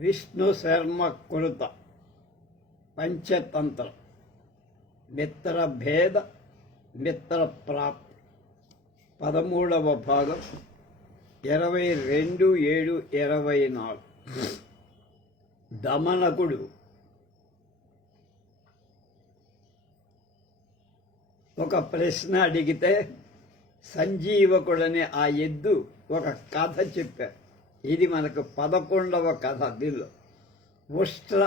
విష్ణు శర్మ కృత పంచతంత్ర మిత్రభేద మిత్రప్రాప్తి 13వ భాగం 22/7/24. దమనకుడు ఒక ప్రశ్న అడిగితే సంజీవకుడనే ఆ ఎద్దు ఒక కథ చెప్పారు. ఇది మనకు 11వ కథ. దీనిలో ఉష్ట్ర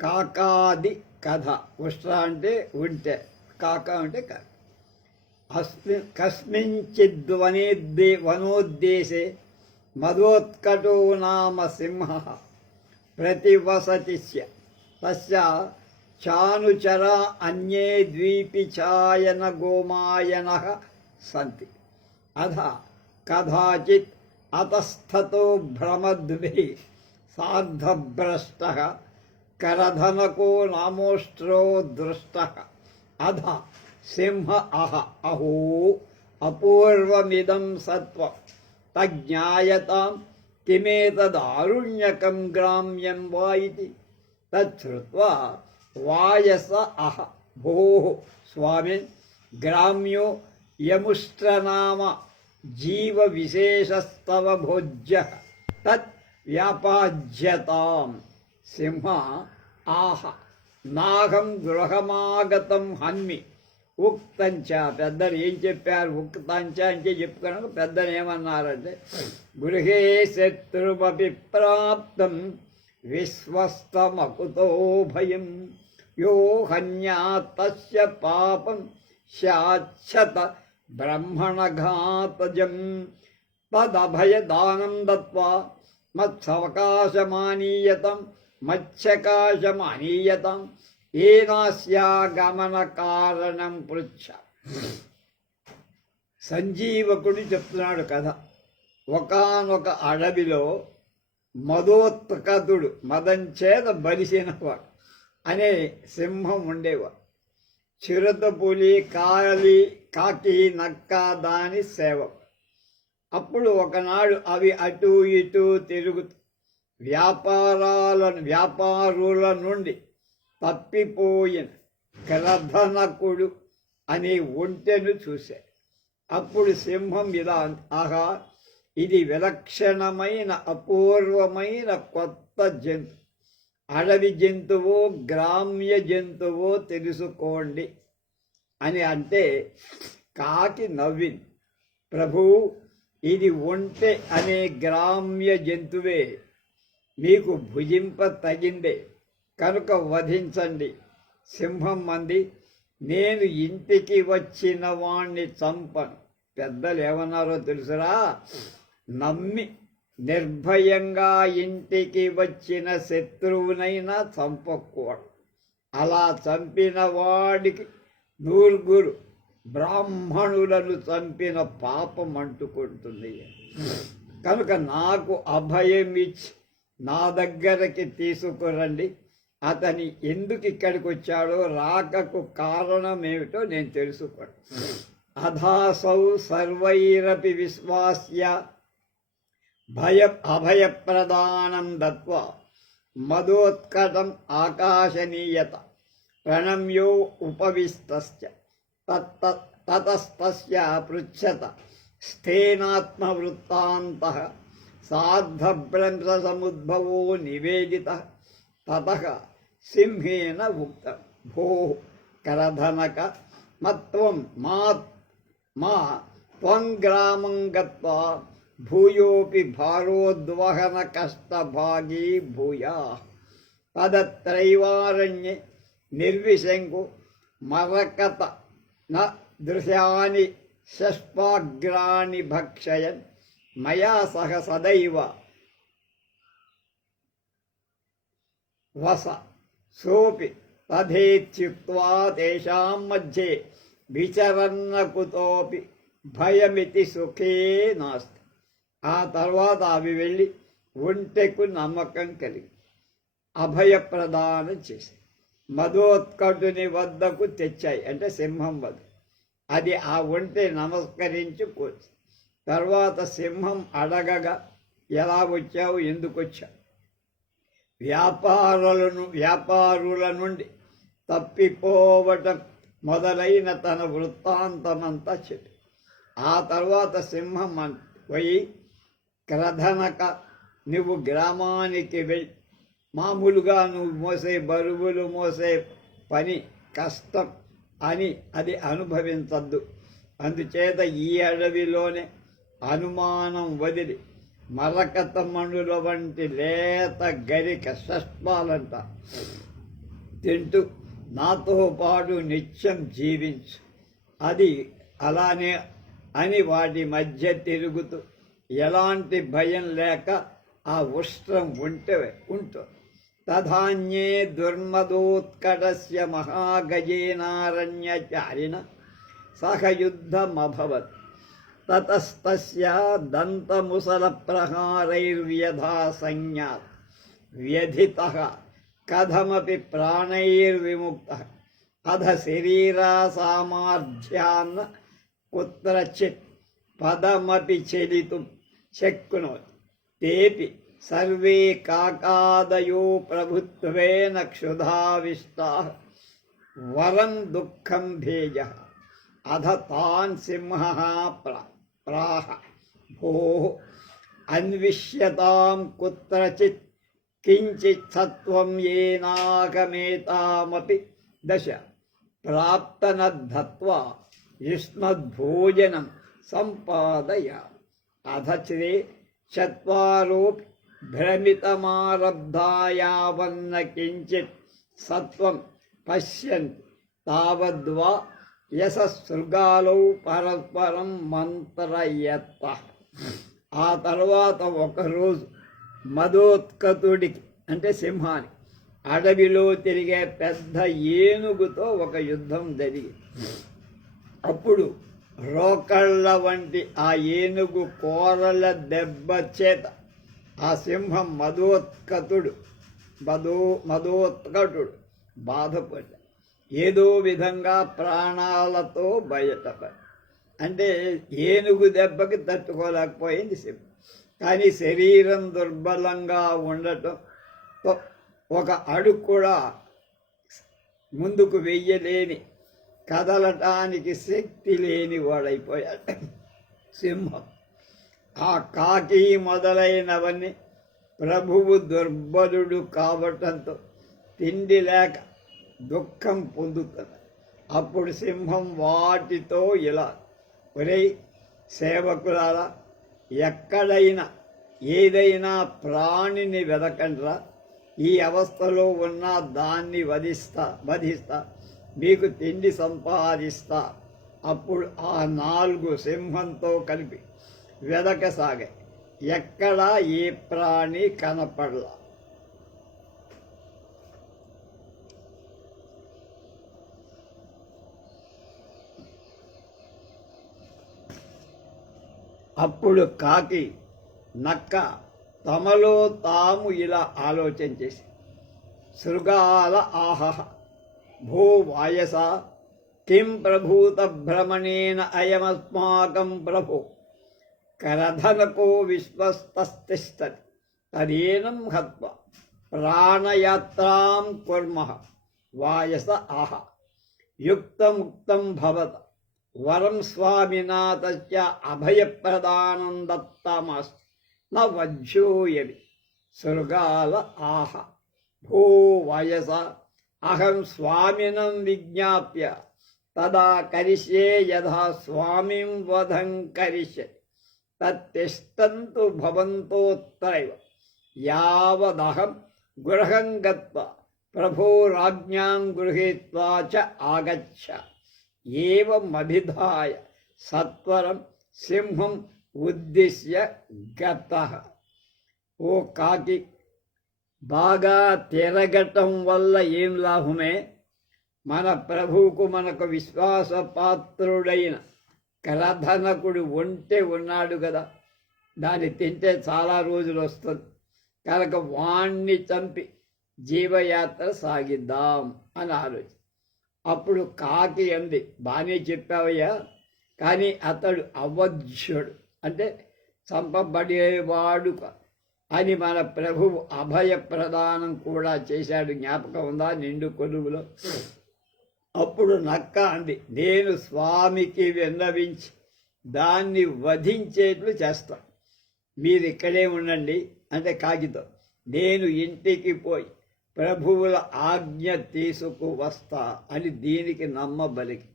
కాకాది కథ. ఉష్ట్ర అంటే ఉంటే, కాక అంటే కాక. కస్మించిద్ వనోద్దేశే మదోత్కటో నామ సింహ ప్రతివసతి తస్య చానుచరా అన్యే ద్వీపిచాయన గోమాయనః సంతి. అథ కదాచిత్ అతస్థతో భ్రమద్భిః సార్ధభ్రష్టః కరధనకో నామోష్ట్రో దృష్టః. అధ సింహ అహో అపూర్వమిదం సత్వం తజ్ఞాయతాం కిమేతదారుణ్యకం గ్రామ్యం వా ఇతి. తచ్ఛ్రుత్వా వాయస భోః స్వామిన్ గ్రామ్యో యముష్ట్రనామ జీవ విశేషస్తవ భోజ్యః తత్ వ్యాపాజ్యతాం. సింహ ఆహ నాహం గృహమాగతం హన్మి. ఉక్తంచ, పెద్దలు ఏం చెప్పారు? ఉక్తంచ అంటే చెప్పుకున్నాక పెద్దలు ఏమన్నారంటే, గృహే శత్రుమపి ప్రాప్తం విశ్వస్తమకుతో భయం యో హన్యా తస్య పాపం శాశ్వత బ్రహ్మణఘాతజం తదభయదానం దత్వా మత్సవకాశమానీయతం మత్స్యకాశమానీయతం ఏనాస్యాగమన కారణం పృచ్ఛ. సంజీవకుడు చెప్తున్నాడు కథ. ఒకానొక అడవిలో మదోత్కటుడు, మదంచేత బలిసినవాడు అనే సింహం ఉండేవాడు. చిరుత, పులి, కాకి, నక్క దాని సేవ. అప్పుడు ఒకనాడు అవి అటూ ఇటూ తిరుగుతూ వ్యాపారుల నుండి తప్పిపోయిన కరధనకుడు అనే ఒంటెను చూశాడు. అప్పుడు సింహం ఇలా, ఆహా, ఇది విలక్షణమైన అపూర్వమైన కొత్త జంతు. అడవి జంతువో గ్రామ్య జంతువో తెలుసుకోండి అని అంటే కాకి నవ్వింది. ప్రభు, ఇది ఒంటె అనే గ్రామ్య జంతువే, మీకు భుజింప తగిందే, కనుక వధించండి. సింహం మంది, నేను ఇంటికి వచ్చిన వాణ్ణి చంపను. పెద్దలు ఏమన్నారో తెలుసురా? నమ్మి నిర్భయంగా ఇంటికి వచ్చిన శత్రువునైనా చంపకూడదు. అలా చంపిన వాడికి 9 బ్రాహ్మణులను చంపిన పాపం అంటుకుంటుంది. కనుక నాకు అభయమిచ్చి నా దగ్గరకి తీసుకురండి. అతని ఎందుకు ఇక్కడికి వచ్చాడో, రాకకు కారణం ఏమిటో నేను తెలుసుకోండి. అధాసౌ సర్వైరపి విశ్వాస్య అభయప్రదానం దత్వా మదోత్కటం ఆకాశనీయత ప్రణమ్యో ఉపవిస్తస్య తతస్తస్య పృచ్ఛత స్థేనాత్మవృత్తాంతః సార్ధభ్రంశసముద్భవో నివేదితః. తతః సింహేన ఉక్తం, భోః కరధనక మత్వం మా త్వం గ్రామం గత్వా భూయోపి భారోద్వహన కష్టభాగీ భూయాః. తదత్రైవారణ్యే నిర్విశంకు మరకత న దృశ్యాని షష్పాగ్రాణి భక్షయన్ మయా సహ సదైవ వస. సోపి తథేత్యుక్త్వా తేషాం మధ్యే విచరన్న కుతోపి భయమితి సుఖే నాస్తి. ఆ తర్వాత అవి వెళ్ళి ఒంటెకు నమ్మకం కలిగి అభయప్రదానం చేసి మదోత్కటుని వద్దకు తెచ్చాయి. అంటే సింహం వద్ద. అది ఆ ఒంటె నమస్కరించి కూర్చు. తర్వాత సింహం అడగగా, ఎలా వచ్చావు, ఎందుకు వచ్చావు? వ్యాపారుల నుండి తప్పిపోవటం మొదలైన తన వృత్తాంతమంతా చెప్పి ఆ తర్వాత సింహం పోయి క్రధనక నువ్వు గ్రామానికి వెళ్ళి మామూలుగా నువ్వు మోసే బరువులు మోసే పని కష్టం అని అది అనుభవించద్దు. అందుచేత ఈ అడవిలోనే అనుమానం వదిలి మరకతమణుల వంటి లేత గరిక షష్పాలంట తింటూ నాతో పాటు నిత్యం జీవించు. అది అలానే అని వాటి మధ్య తిరుగుతూ ఎలాంటి భయం లేక ఆ ఉష్ట్రం ఉంటుంది. తధాన్యే దుర్మదోత్కటస్య మహాగజేనారణ్యచారిణ సహ యుద్ధమభవత్. తతస్తస్య దంతముసలప్రహారైర్వ్యధా సంజ్ఞాత్ వ్యధితః కథమపి ప్రాణైర్విముక్తః అధ శరీరసామర్థ్యాన్న కుత్రచిత్ పదమపి చలితుం శక్నోతి. తేపి సర్వే కాకాదయో ప్రభుత్వేన క్షుధావిష్టాః వరం దుఃఖం భేజః. అధ తాన్ సింహః ప్రాహ భోః అన్విష్యతాం కుత్రచిత్ కించిత్ సత్వం ఏనాగమేతామపి దశ ప్రాప్తనద్ధత్వా యుష్మద్భోజనం సంపాదయ. అధ చత్వారోపి భ్రమితమారబ్ధాయావన్న కించిత్ సత్వం పశ్యంతి తావద్వా యశశృగాలౌ పరస్పరం మంత్రయత్త. ఆ తర్వాత ఒకరోజు మదోత్కతుడికి అంటే సింహానికి అడవిలో తిరిగే పెద్ద ఏనుగుతో ఒక యుద్ధం జరిగింది. అప్పుడు రోకళ్ళ వంటి ఆ ఏనుగు కోరల దెబ్బ చేత ఆ సింహం మదోత్కటుడు బాధపడ్డాడు. ఏదో విధంగా ప్రాణాలతో బయటపడి అంటే ఏనుగు దెబ్బకి తట్టుకోలేకపోయింది సింహం. కానీ శరీరం దుర్బలంగా ఉండటంతో ఒక అడుగు కూడా ముందుకు వెయ్యలేని కదలటానికి శక్తి లేని వాడైపోయాడు సింహం. ఆ కాకి మొదలైనవన్నీ ప్రభువు దుర్బలుడు కావటంతో తిండి లేక దుఃఖం పొందుతుంది. అప్పుడు సింహం వాటితో ఇలా, ఒరేయ్ సేవకులారా, ఎక్కడైనా ఏదైనా ప్రాణిని వెదకండ్రా, ఈ అవస్థలో ఉన్న దాన్ని వధిస్తా మీకు తిండి సంపాదిస్తా. అప్పుడు ఆ 4 సింహంతో కలిపి వెదకసాగాయి. ఎక్కడా ఏ ప్రాణి కనపడలా. అప్పుడు కాకి నక్క తమలో తాము ఇలా ఆలోచన చేసి, శృగాల ఆహః భో వాయస కిం ప్రభూత భ్రమణేన అయమస్మాకం ప్రభో కరధనకో విశ్వస్తస్థిష్టతి తదేనం హత్వా ప్రాణయాత్రాం కుర్మః. వాయస ఆహ యుక్తముక్తం భవత వరం స్వామినా తస్య అభయప్రదానం దత్తమస్తు న వజ్యోయవి. శృగాల ఆహ భో వయస అహం స్వామినం విజ్ఞాప్య తదా కరిష్యే యథా స్వామిం వధం కరిష్యతి తత్తిష్టంతు భవంతోత్రైవ యావదహం గృహం గత్వా ప్రభోరాజ్ఞాం గృహీత్వా చ ఆగచ్చ. ఏవమభిధాయ సత్వరం సింహం ఉద్దిశ్య గతః. ఓ కాకి, బాగా తిరగటం వల్ల ఏం లాభమే? మన ప్రభువుకు మనకు విశ్వాసపాత్రుడైన కరధనకుడు ఒంటె ఉన్నాడు కదా, దాన్ని తింటే చాలా రోజులు వస్తుంది కనుక వాణ్ణి చంపి జీవయాత్ర సాగిద్దాం అని ఆలోచన. అప్పుడు కాకి అంది, బాగానే చెప్పావయ్యా, కానీ అతడు అవధ్యుడు అంటే చంపబడేవాడు. అని మన ప్రభువు అభయ ప్రదానం కూడా చేశాడు. జ్ఞాపకం ఉందా నిండు కొలువులో? అప్పుడు నక్క అంది, నేను స్వామికి విన్నవించి దాన్ని వధించేట్లు చేస్తా, మీరు ఇక్కడే ఉండండి అంటే కాగితం, నేను ఇంటికి పోయి ప్రభువుల ఆజ్ఞ తీసుకువస్తా అని దీనికి నమ్మబలికి.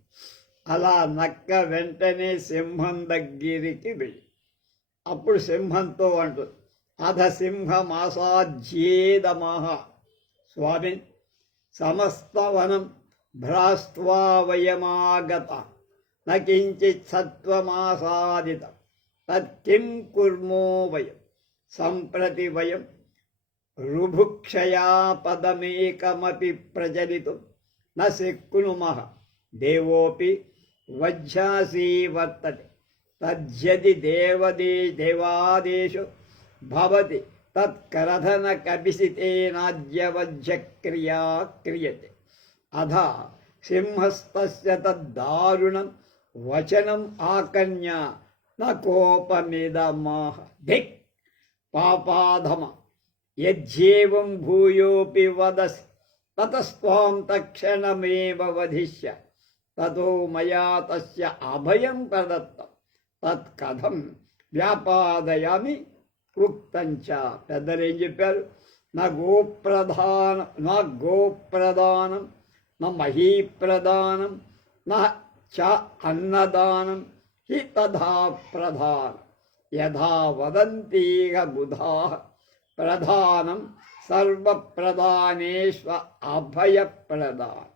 అలా నక్క వెంటనే సింహం దగ్గరికి వెళ్ళి అప్పుడు సింహంతో అంటుంది, అధ సింహమాసాధ్యేదమహ స్వామి సమస్తవనం భ్రాస్త్వా వయమాగత నకించిత్ సత్వమాసాదితం తత్కిం కుర్మో వయం సంప్రతి వయం రుభుక్షయా పదమేకమపి ప్రచలితుం న శక్నుమః దేవోపి వజ్జాసీ వర్తతే తజ్యది దేవాదేశో భవతి తత్కరధన కపిసితేనాద్యవజ్జక్రియా క్రియతే అధా సింహస్తస్య తద్దారుణం వచనం ఆకన్య న కోపమిదమాహ ధిక్ పాపాధమ యజ్యేవం భూయోపి వదసి తతస్త్వాం తక్షణమేవ వధిష్య తతో మయా తస్య అభయం ప్రదత్తం తత్కథం వ్యాపాదయామి ఉక్తంచ. పెద్దలు ఏం చెప్పారు? నా గోప్రదానం నా మహీప్రదానం నా చ అన్నదానం హి తథా ప్రధానం యథా వదంతీగ బుధా ప్రధానం సర్వప్రధానేశ్వ అభయప్రదానం.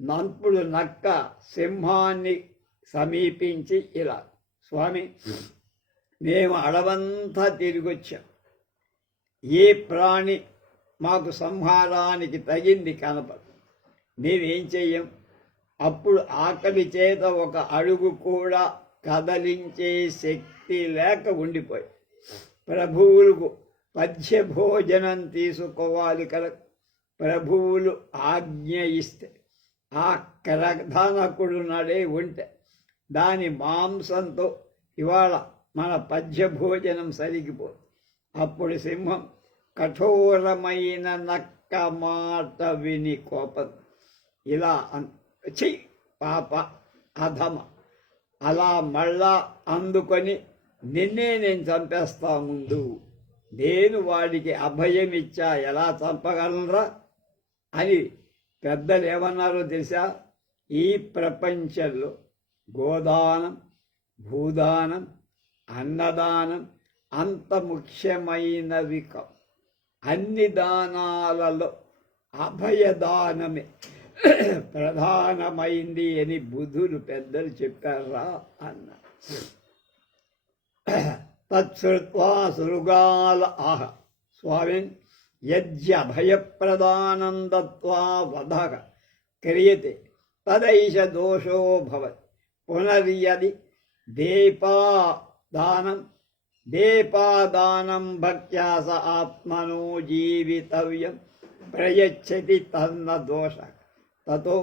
నంపుడు నక్క సింహాన్ని సమీపించి ఇలా, స్వామి మేము అడవంతా తిరిగొచ్చాం, ఏ ప్రాణి మాకు సంహారానికి తగింది కనపడు, మేమేం చెయ్యం. అప్పుడు ఆకలి చేత ఒక అడుగు కూడా కదలించే శక్తి లేక ఉండిపోయి ప్రభువులకు పద్య భోజనం తీసుకోవాలి కదా. ప్రభువులు ఆజ్ఞ ఇస్తే ఆ క్రధనకుడు నడే ఉంటే దాని మాంసంతో ఇవాళ మన పద్య భోజనం సరిగిపోదు. అప్పుడు సింహం కఠోరమైన నక్క మాట విని కోపం ఇలా చి పాప అధమ, అలా మళ్ళా అందుకొని నిన్నే నేను చంపేస్తా, ముందు నేను వాడికి అభయం ఇచ్చా, ఎలా చంపగలరా అని పెద్దలు ఏమన్నారో తెలుసా? ఈ ప్రపంచంలో గోదానం, భూదానం, అన్నదానం అంత ముఖ్యమైనవి కావు. అన్ని దానాలలో అభయదానమే ప్రధానమైంది అని బుధులు పెద్దలు చెప్పారా అన్న. తత్శ్రుత్వా శృగాల ఆహ స్వామిన్ యజ్జభయప్రదానం దత్వా వధః క్రియతే తదైష దోషో భవతి పునర్యది దేపాదానం భక్త్యా స ఆత్మనో జీవితవ్యం ప్రయచ్చతి తన్న దోష తతో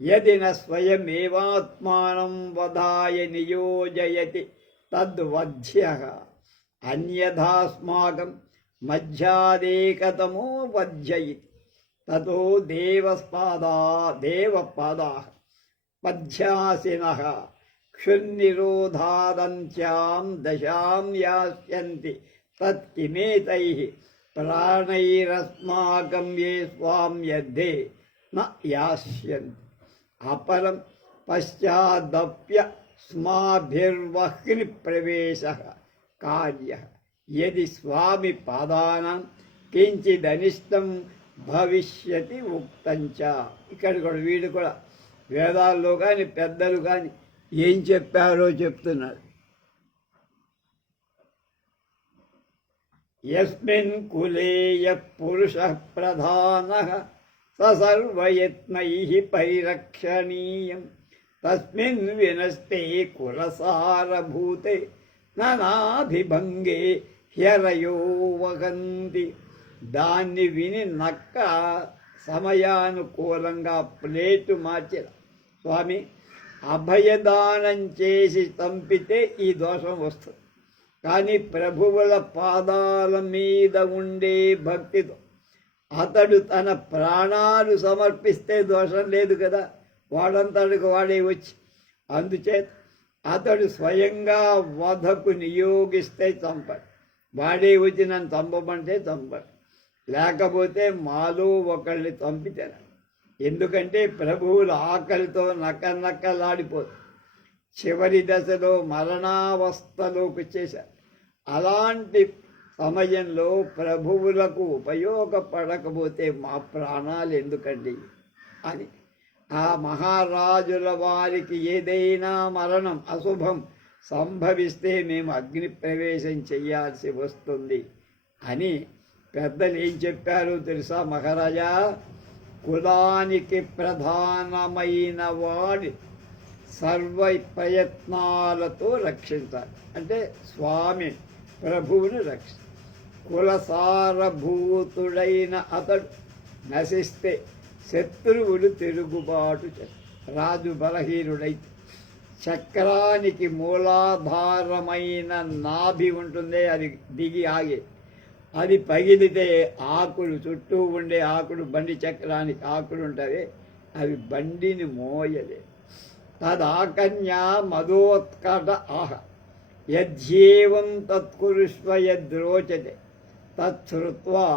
యది న స్వయమేవాత్మానం వధాయ నియోజయతి తద్వధ్యః అన్యథాస్మాకం మధ్యాదేకతమో వధ్యయితి తతో దేవపాదాః పద్యాసినః క్షున్నిరోధాదంత్యాం దశాం యాస్యంతి తత్కిమేతైః ప్రాణైరస్మాకం ఏ స్వాం యద్ధే న యాస్యంతి అపరం పశ్చాదప్య స్మాభిర్వహ్ని ప్రవేశః కార్యః యది స్వామి పాదానాం కించిదనిష్టం భవిష్యతి ఉక్తంచ. ఇక్కడ కూడా వీడు కూడా వేదాల్లో కానీ పెద్దలు కానీ ఏం చెప్పారో చెప్తున్నారు. యస్మిన్ కులే యః పురుషః ప్రధానః స సర్వయత్నైః పరిరక్షణీయం తస్మిన్ వినస్తే కులసారభూతే నానాభిభంగే హ్యరయో వహంతి. దాన్ని విని నక్క సమయానుకూలంగా ప్లేటు మార్చిన, స్వామి అభయదానం చేసి చంపితే ఈ దోషం వస్తుంది, కానీ ప్రభువుల పాదాల మీద ఉండే భక్తితో అతడు తన ప్రాణాలు సమర్పిస్తే దోషం లేదు కదా, వాడంతటికి వాడే వచ్చి. అందుచేత అతడు స్వయంగా వధకు నియోగిస్తే చంపడు, వాడే వచ్చి నన్ను చంపమంటే చంపడు, లేకపోతే మాలో ఒకళ్ళని చంపితేన. ఎందుకంటే ప్రభువుల ఆకలితో నక్కలాడిపోదు, చివరి దశలో మరణావస్థలోకి వచ్చేశారు. అలాంటి సమయంలో ప్రభువులకు ఉపయోగపడకపోతే మా ప్రాణాలు ఎందుకండి అని ఆ మహారాజుల వారికి ఏదైనా మరణం అశుభం సంభవిస్తే మేము అగ్ని ప్రవేశం చెయ్యాల్సి వస్తుంది అని పెద్దలు ఏం చెప్పారో తెలుసా మహారాజా? కులానికి ప్రధానమైన వాడి సర్వ ప్రయత్నాలతో రక్షించాలి. అంటే స్వామి ప్రభువుని కులసారభూతుడైన అతడు నశిస్తే శత్రువులు తిరుగుబాటు రాజు బలహీనుడైతే చక్రానికి మూలాధారమైన నాభి ఉంటుందే, అది దిగి ఆగే, అది పగిలితే ఆకులు చుట్టూ ఉండే ఆకులు, బండి చక్రానికి ఆకులు ఉంటాయి, అవి బండిని మోయలే. తదాకన్యా మదోత్కట ఆహ యజ్యేవం తత్కురుష్వ యద్రోచతే తచ్చుత్వా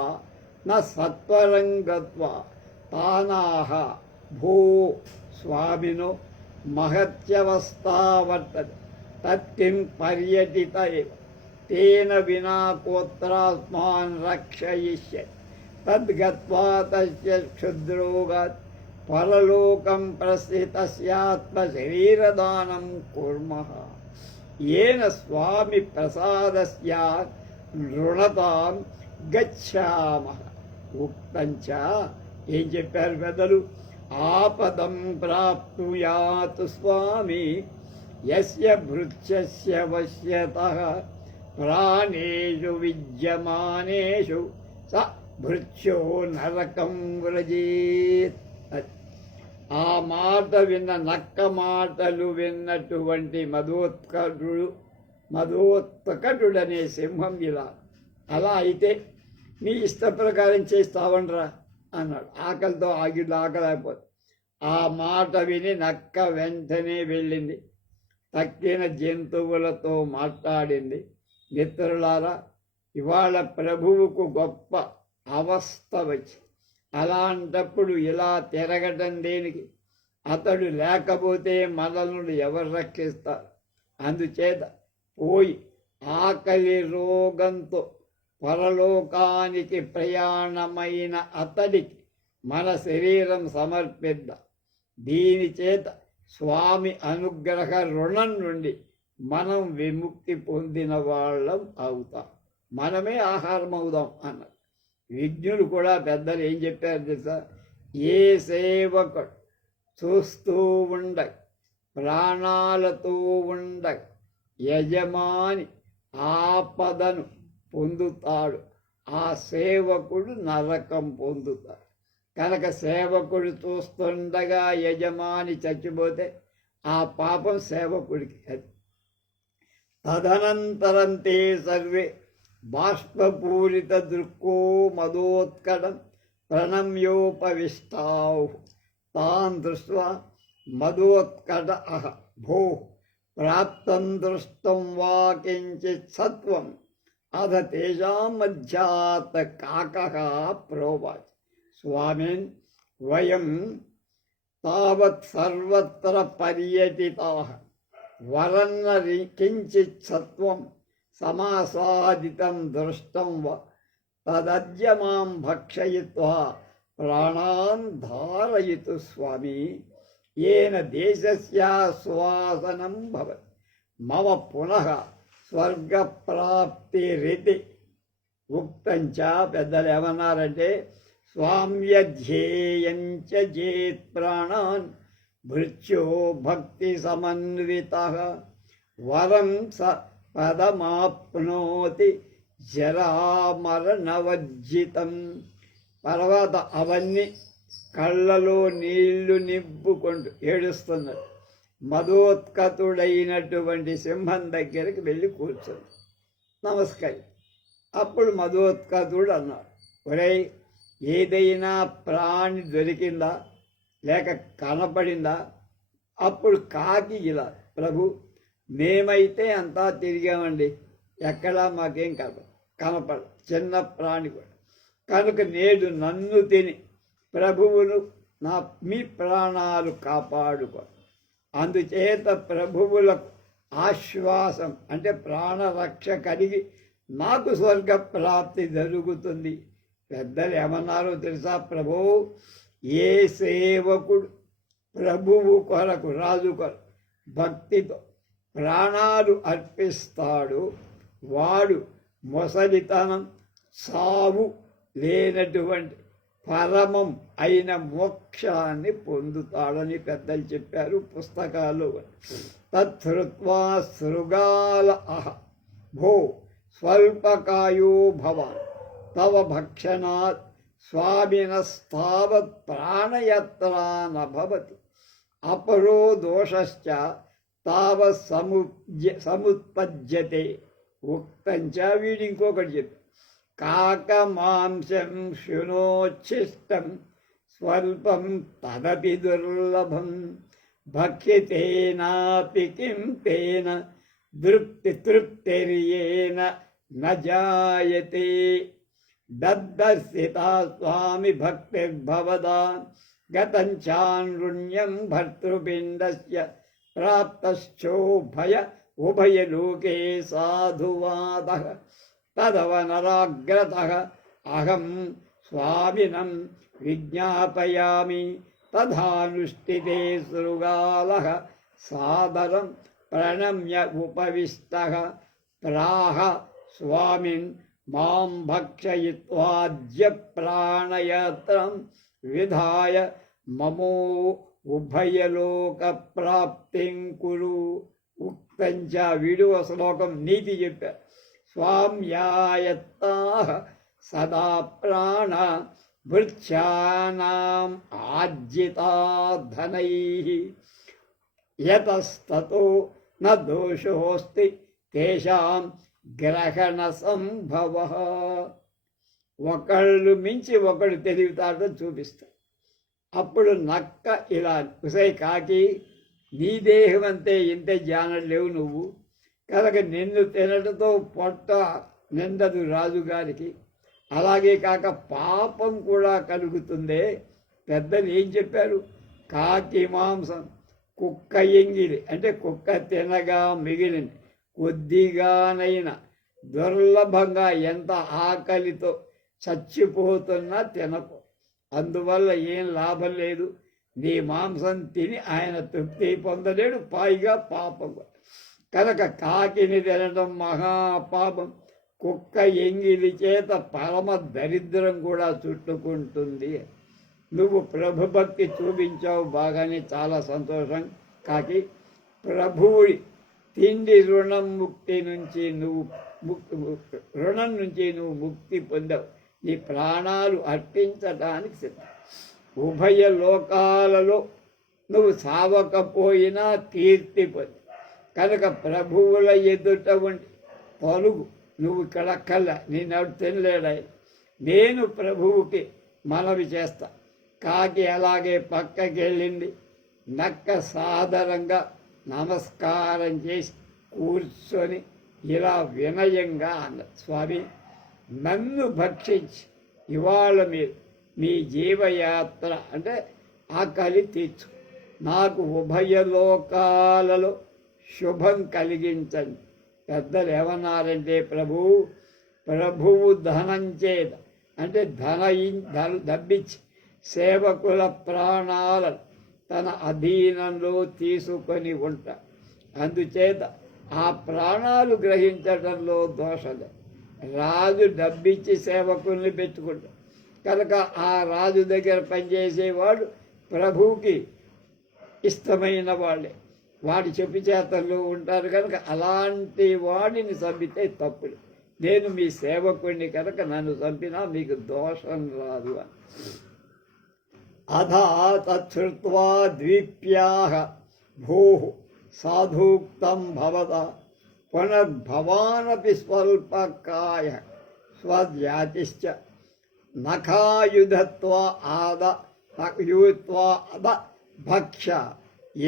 న సత్వరం గత్వా తానాహ భూ స్వామినో మహత్యవస్థా వర్తతే తత్కిం పర్యటిత తేన వినా కోత్రాస్మాన్ రక్షయిష్యతి తద్గత్వా తస్య క్షుద్రోగాత్ పరలోకం ప్రస్థితస్యాత్మశరీరదానం కుర్మః ఏన స్వామి ప్రసాదస్య రుణతాం గచ్ఛామః. ఉక్తంచ ఏం చెప్పారు పెద్దలు? ఆపదం ప్రాప్నుయాతు స్వామి యస్య భృత్యస్య వశ్యతః ప్రాణేషు విద్యమానేషు స భృత్యో నరకం వ్రజేత్. ఆ మాట విన్న, నక్క మాటలు విన్నటువంటి మధోత్కటుడనే సింహం ఇలా, అలా అయితే నీ ఇష్ట ప్రకారం చేస్తావనరా అన్నాడు. ఆకలితో ఆకలేకపోతే ఆ మాట విని నక్క వెంటనే వెళ్ళింది, తక్కిన జంతువులతో మాట్లాడింది. మిత్రులారా, ఇవాళ ప్రభువుకు గొప్ప అవస్థ వచ్చి, అలాంటప్పుడు ఇలా తిరగటం దేనికి? అతడు లేకపోతే మనల్ని ఎవరు రక్షిస్తారు? అందుచేత పోయి ఆకలి రోగంతో పరలోకానికి ప్రయాణమైన అతడికి మన శరీరం సమర్పిద్దాం. దీని చేత స్వామి అనుగ్రహ రుణం నుండి మనం విముక్తి పొందిన వాళ్ళం అవుతాం, మనమే ఆహారం అవుదాం అన్నారు. విజ్ఞులు కూడా పెద్దలు ఏం చెప్పారు తెలుసా? ఏ సేవకుడు చూస్తూ ప్రాణాలతో యజమాని ఆపదను పొందుతాడు, ఆ సేవకుడు నరకం పొందుతాడు. కనుక సేవకుడు చూస్తుండగా యజమాని చచ్చిపోతే ఆ పాపం సేవకుడికి. తదనంతరం తే సర్వే బాష్పూరిత దృక్కో మదోత్కటం ప్రణమ్యోపవిష్టావు తాన్ దృష్ట్వా మదోత్కట అహ భో ప్రాప్తం దృష్టం వా కించిత్ సత్వం అధ తేషాం మధ్యాత్ కాకః ప్రోవాచ స్వామిన్ వయం తావత్ సర్వత్ర పర్యటితాః వరన్న కించిత్ సత్వం సమాసాదితం దృష్టం వా తదద్య మాం భక్షయిత్వా ప్రాణాన్ ధారయితు స్వామి ఏన దేశస్యాశ్వాసనం భవతి మమ పునః స్వర్గప్రాప్తిరితి. ఉక్తంచ పెద్దలు ఏమన్నారంటే, స్వామ్యధ్యేయంచ జేత్ ప్రాణాన్ భృత్యో భక్తి సమన్వితః వరం స పదమాప్నోతి జరామరణవర్జితం. తర్వాత అవన్నీ కళ్ళలో నీళ్లు నింపుకుంటూ ఏడుస్తున్నారు. మదోత్కతుడైనటువంటి సింహం దగ్గరికి వెళ్ళి కూర్చుంది. నమస్కారం. అప్పుడు మధోత్కచుడు అన్నాడు, ఒరేయ్, ఏదైనా ప్రాణి దొరికిందా లేక కనపడిందా? అప్పుడు కాకి ఇలా, ప్రభు, మేమైతే అంతా తిరిగామండి, ఎక్కడా మాకేం కనపడ చిన్న ప్రాణి కూడా. కనుక నేడు నన్ను తిని ప్రభువును మీ ప్రాణాలు కాపాడుకో. అందుచేత ప్రభువులకు ఆశ్వాసం అంటే ప్రాణరక్ష కలిగి నాకు స్వర్గ ప్రాప్తి జరుగుతుంది. పెద్దలు ఏమన్నారో తెలుసా? ప్రభు, ఏ సేవకుడు ప్రభువు కొరకు రాజు కొరకు భక్తితో ప్రాణాలు అర్పిస్తాడు వాడు మొసలితనం సావు లేనటువంటి పరమం అయిన మోక్షాన్ని పొందుతాడని పెద్దలు చెప్పారు పుస్తకాలు. తత్కృత్వా శృగాల అహ భో స్వల్పకాయో భవాన్ తవ భక్షణాత్ స్వామినస్తావత్ ప్రాణయత్రా నభవతి అపరో దోషశ్చ తావత్ సముత్పద్యతే. ఉక్తంచ వీడు ఇంకొకటి చెప్పి, కాకమాంసం శృణోచ్ఛిష్టం స్వల్పం తదపి దుర్లభం భక్ష్యతేనాపి కిం తేన తృప్తిర్యేన న జాయతే. దద్దర్శితా స్వామి భక్తిర్భవదా గతంచాన్రుణ్యం భర్తృపిండస్య ప్రాప్తశ్చోభయ ఉభయలోకే సాధువాదః తదవనరాగ్రతః అహం స్వామినం విజ్ఞాపయామి. తథానుష్ఠితే శృగాలః సాదరం ప్రణమ్య ఉపవిష్టః ప్రాహ స్వామిన్ మాం భక్షయిత్వాద్య ప్రాణయాత్రం విధాయ మమో ఉభయలోక ప్రాప్తిం కురు. ఉక్తంచ వీడు శ్లోకం నీతి చెప్పారు. స్వామ్యాయత్తాః సదా ప్రాణ వృక్షానాం ఆర్జితాధనైః యతస్తతో న దోషోస్తి తేషాం గ్రహణ సంభవః. ఒకళ్ళు మించి ఒకడు తెలివితేటలు చూపిస్తారు. అప్పుడు నక్క ఇలా, ఉసై కాకి, నీ దేహం అంతే ఇంత జ్ఞానం లేవు నువ్వు, కనుక నిన్ను తినడంతో పొట్ట నిండదు రాజుగారికి, అలాగే కాక పాపం కూడా కలుగుతుందే. పెద్దలు ఏం చెప్పారు? కాకి మాంసం కుక్క ఎంగిలి అంటే కుక్క తినగా మిగిలిన కొద్దిగానైనా దుర్లభంగా ఎంత ఆకలితో చచ్చిపోతున్నా తినకు. అందువల్ల ఏం లాభం లేదు. నీ మాంసం తిని ఆయన తృప్తి పొందలేడు, పైగా పాపం. కనుక కాకిని తినడం మహాపాపం. కుక్క ఎంగిలి చేత పరమ దరిద్రం కూడా చుట్టుకుంటుంది. నువ్వు ప్రభుభక్తి చూపించావు, బాగానే, చాలా సంతోషం కాకి. ప్రభువుడి తిండి రుణం నుంచి నువ్వు ముక్తి పొందావు. నీ ప్రాణాలు అర్పించడానికి సిద్ధం. ఉభయ లోకాలలో నువ్వు సావకపోయినా కీర్తి పొంది. కనుక ప్రభువుల ఎదుట ఉండి పలుగు, నువ్వు ఇక్కడ కల్లా నేను తినలేడాయి, నేను ప్రభువుకి మనవి చేస్తా. కాకి అలాగే పక్కకి వెళ్ళింది. నక్క సాదరంగా నమస్కారం చేసి కూర్చొని ఇలా వినయంగా అన్నది, స్వామి, నన్ను భక్షించి ఇవాళ మీరు మీ జీవయాత్ర అంటే ఆకలి తీర్చు, నాకు ఉభయలోకాలలో శుభం కలిగించండి. పెద్దలు ఏమన్నారంటే, ప్రభువు ధనం చేత అంటే దబ్బించి సేవకుల ప్రాణాలను తన అధీనంలో తీసుకొని ఉంటా. అందుచేత ఆ ప్రాణాలు గ్రహించడంలో దోషలే. రాజు డబ్బిచ్చి సేవకుల్ని పెట్టుకుంటాడు కనుక ఆ రాజు దగ్గర పనిచేసేవాడు ప్రభువుకి ఇష్టమైన వాళ్ళే, వాడి చెప్పు చేతల్లో ఉంటారు కనుక అలాంటి వాడిని చంపితే తప్పులు. నేను మీ సేవకుడిని కనుక నన్ను చంపినా మీకు దోషం రాదు అని. అథా తచ్చుత్వా ద్వీప్యాః భూః సాధూక్తం భవత పునర్భవానపి స్వల్పకాయ స్వజాతిశ్చ నఖాయుధత్వా ఆద భక్ష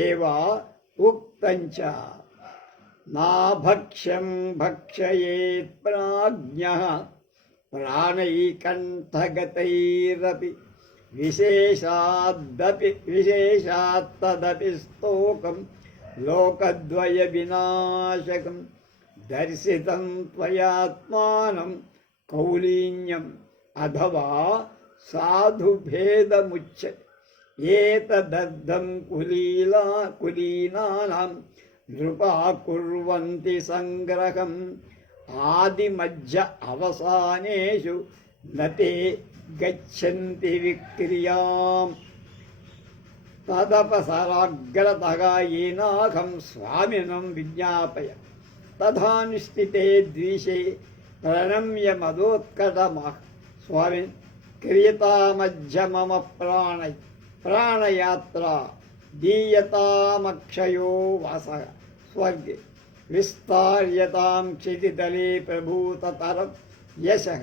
ఏవా ఉక్తంచ నా భక్ష్యం భక్షయేత్ ప్రాజ్ఞః ప్రాణైకంఠగతైరపి విశేషాత్తదపి స్తోకం లోకద్వయ వినాశకం దర్శితం త్వయాత్మానం కౌలీన్యం అథవా సాధుభేదముచ్యతే ఏతదర్థం కులీనానాం నృపా కుర్వంతి సంగ్రహం ఆదిమధ్య అవసానేషు నతే గచ్చంతి విక్రియాం తదపసరాగ్రతః ఏనాకం స్వామినం విజ్ఞాపయ తథానుష్ఠితే ద్విషే ప్రణమ్య మదోత్కటమః స్వామిన్ క్రియతామధ్య మమ ప్రాణయాత్రా దీయతామక్షయో వాసః స్వర్గే విస్తార్యతాం క్షితితలే ప్రభూతతరం యశః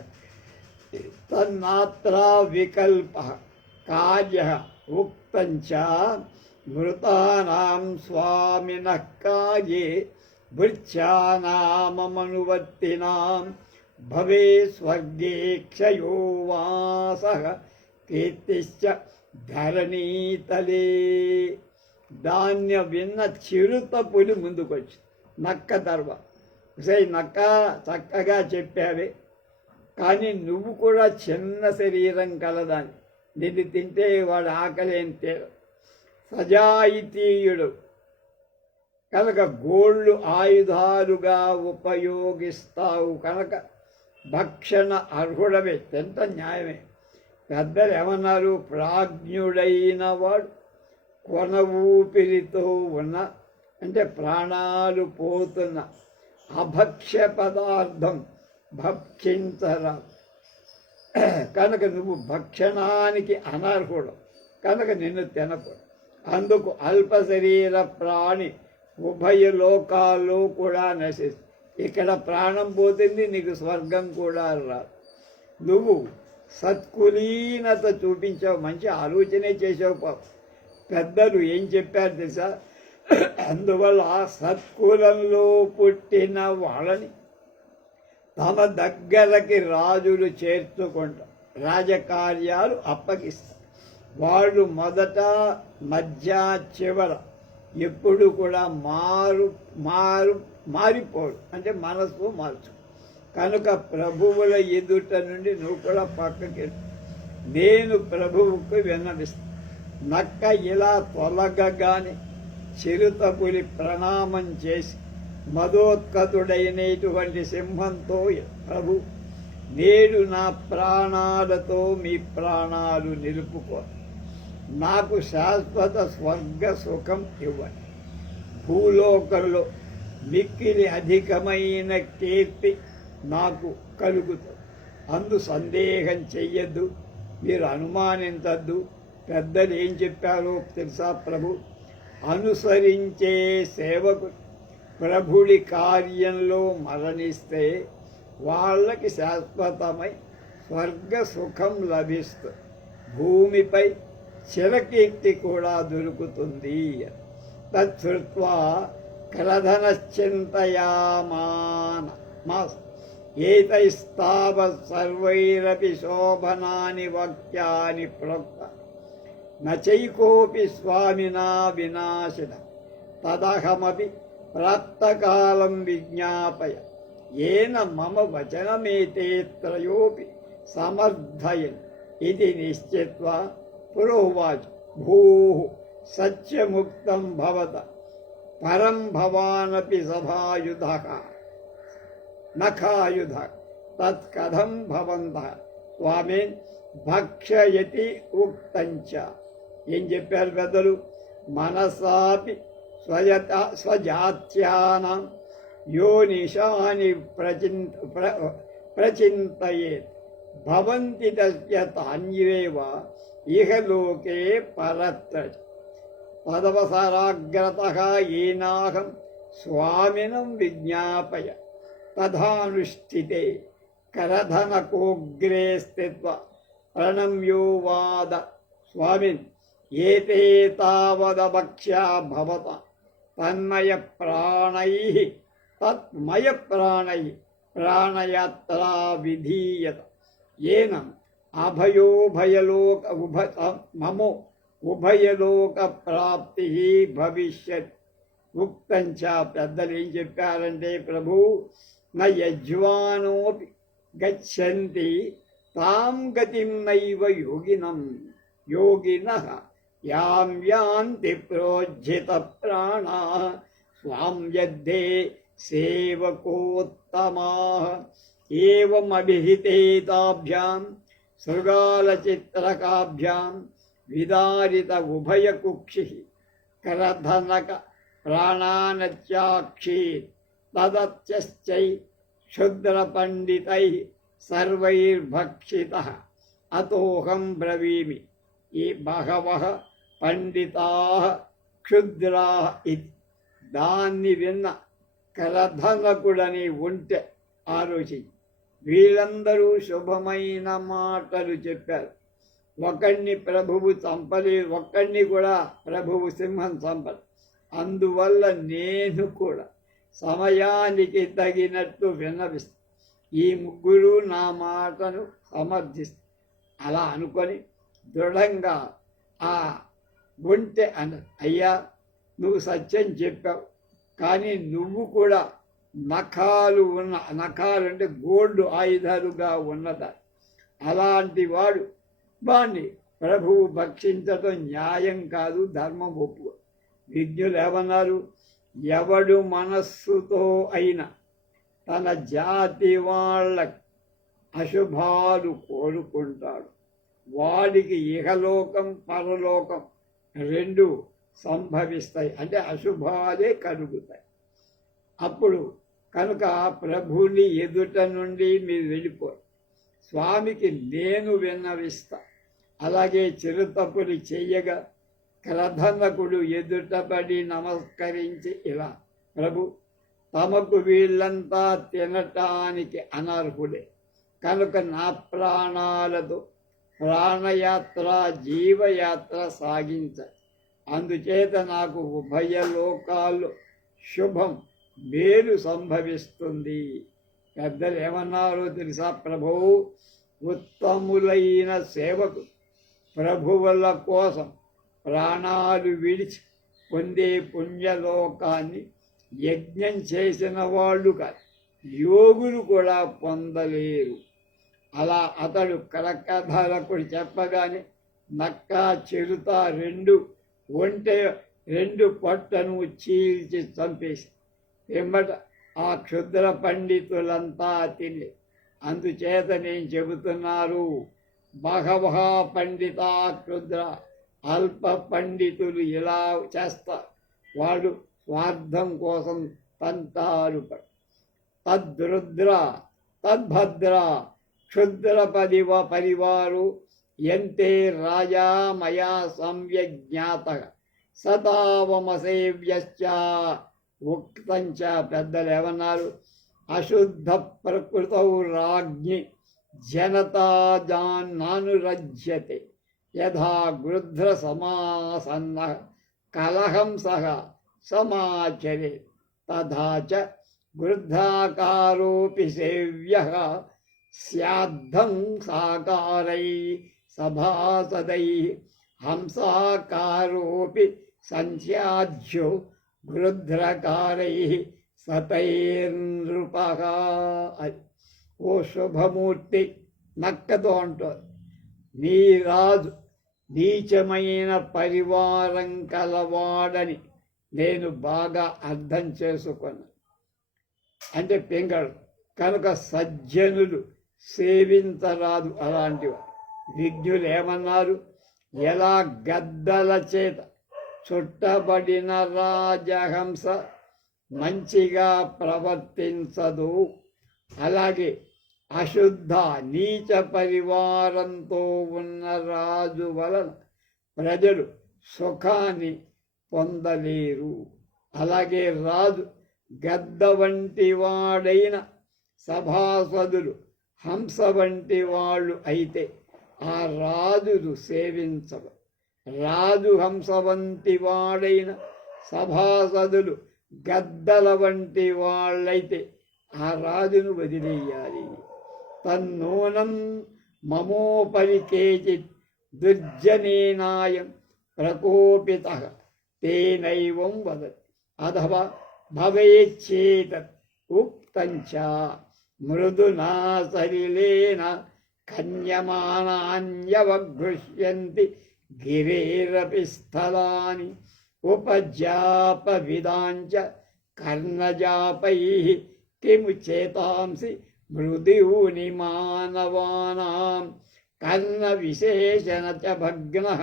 తన్నాత్రా వికల్పః కార్యః ఉక్తంచ మృతానాం స్వామినః కార్యే భృత్యానామనువర్తినాం భవే స్వర్గే క్షయో వాసః కీర్తిశ్చ ధరణీతలే. దాన్ని విన్న చిరుత పులి ముందుకొచ్చి నక్క తర్వాత నక్క చక్కగా చెప్పావే, కానీ నువ్వు కూడా చిన్న శరీరం కలదాన్ని, నిన్ను తింటే వాడు ఆకలి అంటే సజాయితీయుడు కనుక గోళ్ళు ఆయుధాలుగా ఉపయోగిస్తావు కనుక భక్షణ అర్హుడమే, ఎంత న్యాయమే. పెద్దలు ఏమన్నారు, ప్రాజ్ఞుడైన వాడు కొన ఊపిరితో ఉన్న అంటే ప్రాణాలు పోతున్న అభక్ష్య పదార్థం భక్షించరా కనుక నువ్వు భక్షణానికి అనర్హుడు కనుక నిన్ను తినకూడదు. అందుకు అల్ప శరీర ప్రాణి ఉభయ లోకాల్లో కూడా నశిస్తుంది. ఇక్కడ ప్రాణం పోతుంది, నీకు స్వర్గం కూడా రాదు. నువ్వు సత్కులీనత చూపించావు, మంచి ఆలోచనే చేసావు. పెద్దలు ఏం చెప్పారు తెలుసా, అందువల్ల సత్కులంలో పుట్టిన వాళ్ళని తమ దగ్గరకి రాజులు చేర్చుకుంటారు, రాజకార్యాలు అప్పగిస్తారు. వాళ్ళు మొదట మధ్య చివర ఎప్పుడు కూడా మారిపోడు, అంటే మనసు మార్చు. కనుక ప్రభువుల ఎదుట నుండి నువ్వు కూడా పక్కకి నేను ప్రభువుకు విన్నవిస్తాను. నక్క ఇలా తొలగగానే చిరుత పులి ప్రణామం చేసి మదోత్కతుడైనటువంటి సింహంతో, ప్రభు నేడు నా ప్రాణాలతో మీ ప్రాణాలు నిలుపుకో, నాకు శాశ్వత స్వర్గ సుఖం ఇవ్వండి, భూలోకంలో మిక్కిలి అధికమైన కీర్తి నాకు కలుగుతుంది, అందు సందేహం చెయ్యొద్దు, మీరు అనుమానించద్దు. పెద్దలు ఏం చెప్పారో తెలుసా ప్రభు, అనుసరించే సేవకు ప్రభుడి కార్యంలో మరణిస్తే వాళ్ళకి శాశ్వతమై స్వర్గ సుఖం లభిస్తుంది, భూమిపై చిరకీర్తి కూడా దొరుకుతుంది. తచ్చుత్వా క్రధనశ్చింతయామాన ఏతైస్తావత్ సర్వైరపి శోభనాని వాక్యాని ప్రోక్త నచైకోపి స్వామినా వినాశిన తదహమపి ప్రాప్తకాలం విజ్ఞాపయ ఏన మమ వచనమేతే త్రయోపి సమర్థయన్ ఇది నిశ్చిత్వా పురోవాచ భూః సత్యముక్తం భవత పరం భవానపి సభాయుధః నఖాయుధ తత్కథం భవంతః స్వామిన్ భక్షయతి ఉక్తంచ. ఏం చెప్పారు పెద్దలు, మనసాపి స్వజాత్యానాం యోనిషాని ప్రచింతయేత్ భవంతి తస్య తాన్యేవ ఇహలోకే పరత్ర. పదవసరాగ్రతః ఏనాహం స్వామినం విజ్ఞాపయ తథానుష్ఠితే కరధనకోగ్రే స్థిత్వా ప్రణమ్యోవాద స్వామిన్ ఏతే తావదభక్ష్యా భవత తన్మయ ప్రాణై ప్రాణయాత్రా విధీయత ఏన అభయోభయలోక మమో ఉభయలోక ప్రాప్తి భవిష్యత్. ఉక్తంచ పెద్దలు ఏం చెప్పారంటే, ప్రభు న యజ్వానోపి గచ్చంతి తాం గతిం నైవ యోగినః యాం యాంతి ప్రోజ్జిత ప్రాణా స్వాం యద్ధే సేవకోత్తమాః. ఏవమభిహితేతాభ్యాం శృగాలచిత్రకాభ్యాం విదారిత ఉభయకుక్షి కరధనక ప్రాణానత్యాక్షీత్ తదత్యశ్చై క్షుద్రపండితై సర్వైర్భక్షితః. అతోహం బ్రవీమి ఈ బహవః పండితాః క్షుద్రాః ఇతి. దాన్ని విన్న కరధనకుడని ఉంటే ఆలోచించి, వీళ్ళందరూ శుభమైన మాటలు చెప్పారు. ఒకడిని ప్రభువు చంపలేదు, ఒక్కడిని కూడా ప్రభువు సింహం చంపదు. అందువల్ల నేను కూడా సమయానికి తగినట్టు విన్నవిస్తాను. ఈ ముగ్గురు నా మాటను సమర్థిస్తారు. అలా అనుకొని దృఢంగా ఆ ఉంటే అయ్యా నువ్వు సత్యం చెప్పావు, కానీ నువ్వు కూడా నఖాలు అంటే గోల్డ్ ఆయుధాలుగా ఉన్నదా, అలాంటి వాడు వాణ్ణి ప్రభువు భక్షించటం న్యాయం కాదు, ధర్మం ఒప్పు. విజ్ఞులు ఏమన్నారు, ఎవడు మనస్సుతో అయినా తన జాతి వాళ్ళ అశుభాలు కోరుకుంటాడు, వాడికి ఇహలోకం పరలోకం రెండు సంభవిస్తాయి, అంటే అశుభాలే కలుగుతాయి. అప్పుడు కనుక ప్రభుని ఎదుట నుండి మీరు వెళ్ళిపోరు. స్వామికి నేను విన్నవిస్తా. అలాగే చిరుతపులు చెయ్యగా కరధనకుడు ఎదుటపడి నమస్కరించి ఇలా, ప్రభు తమకు వీళ్ళంతా తినటానికి అనర్హులే, కనుక నా ప్రాణాలతో ప్రాణయాత్ర జీవయాత్ర సాగించాలి. అందుచేత నాకు ఉభయ లోకాల్లో శుభం మేలు సంభవిస్తుంది. పెద్దలు ఏమన్నారో తెలుసా, ప్రభువు ఉత్తములైన సేవకు ప్రభువుల కోసం ప్రాణాలు విడిచి పొందే పుణ్యలోకాన్ని యజ్ఞం చేసిన వాళ్ళు కాదు, యోగులు కూడా పొందలేరు. అలా అతడు కరకథలకుడు చెప్పగానే నక్క చిరుత రెండు పొట్టను చీల్చి చంపేసి వెంబట ఆ క్షుద్ర పండితులంతా తిని. అందుచేత నేను చెబుతున్నారు, బహవః పండిత క్షుద్ర, అల్ప పండితులు ఇలా చేస్తారు, వాడు స్వార్థం కోసం తంటారు. తద్రుద్ర తద్భద్ర క్షుద్ర పరివారు ఎంతే రాజా మయా సంయజ్ఞాత సతావమసేవ్యశ్చ. ఉక్తంచ పెద్దలు ఏమన్నారు, అశుద్ధ ప్రకృతౌ రాజ్ఞి జనతాజాన్నానురజ్యతే యథా గృధ్ర సమాసన్న కలహంసః సమాచరే తథా చ గృధ్రాకారోపి సేవ్యః స్యాద్ధం సాకారై సభాసదై హంసాకారోపి సంధ్యాజ్యో గృధ్రకారై సతైర్నృపః. ఓ శుభమూర్తి నక్కతో అంటారు, నీ రాజు నీచమైన పరివారం కలవాడని నేను బాగా అర్థం చేసుకున్నాను. అంటే పింగళ కనుక సజ్జనులు సేవించరాదు అలాంటివారు. విజ్ఞులు ఏమన్నారు, ఎలా గద్దల చేత చుట్టబడిన రాజహంస మంచిగా ప్రవర్తించదు, అలాగే అశుద్ధ నీచ పరివారంతో ఉన్న రాజు వలన ప్రజలు సుఖాన్ని పొందలేరు. అలాగే రాజు గద్ద వంటి వాడైన సభాసదులు హంస వంటి వాళ్ళు అయితే ఆ రాజును సేవించవ. రాజు హంస వంటి వాడైన సభాసదులు గద్దల వంటి వాళ్ళైతే ఆ రాజును వదిలేయాలి. తన్నూనం మమోపరి కేచిత్ దుర్జనేనాయం ప్రకోపిత తేనైవం వదతి అథవా భవేచ్చేతత్ ఉక్తంచ మృదునా సలిలేన కన్యమానాన్యవఘృష్యంతి గిరేరపి స్థలాని ఉపజాపవిదాంచ కర్ణజాపైః కిము చేతాంసి మృదుని మానవానాం కర్ణ విశేషణ చ భగ్నః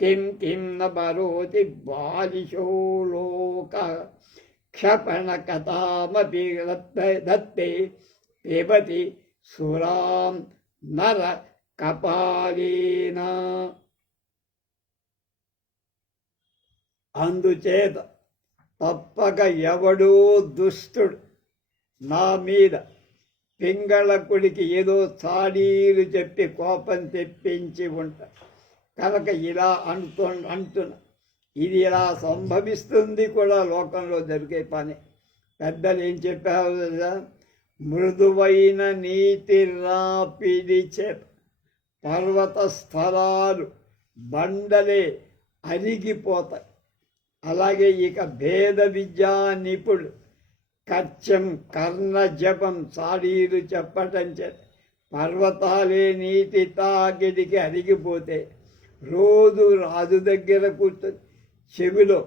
కిం కిం న పరోతి బాలిశో లోకః క్షపణకథామపి దత్తే పిబతి సురాం నర కపాలేన. అందుచేత తప్పక ఎవడో దుష్టుడు నా మీద పింగళకుడికి ఏదో చాడీలు చెప్పి కోపం తెప్పించి ఉంటారు కనుక ఇలా అంటున్నా. ఇది ఇలా సంభవిస్తుంది కూడా, లోకంలో జరిగే పని. పెద్దలు ఏం చెప్పారు కదా, మృదువైన నీటి రాపిడి చేత పర్వత స్థలాలు బండలే అరిగిపోతాయి. అలాగే ఇక భేద విద్యా నిపుణులు కచ్చం కర్ణ జపం చాడీలు చెప్పటం చేత పర్వతాలే నీటి తాకిడికి అరిగిపోతే రోజు రాజు దగ్గర కూర్చొని చెవిలో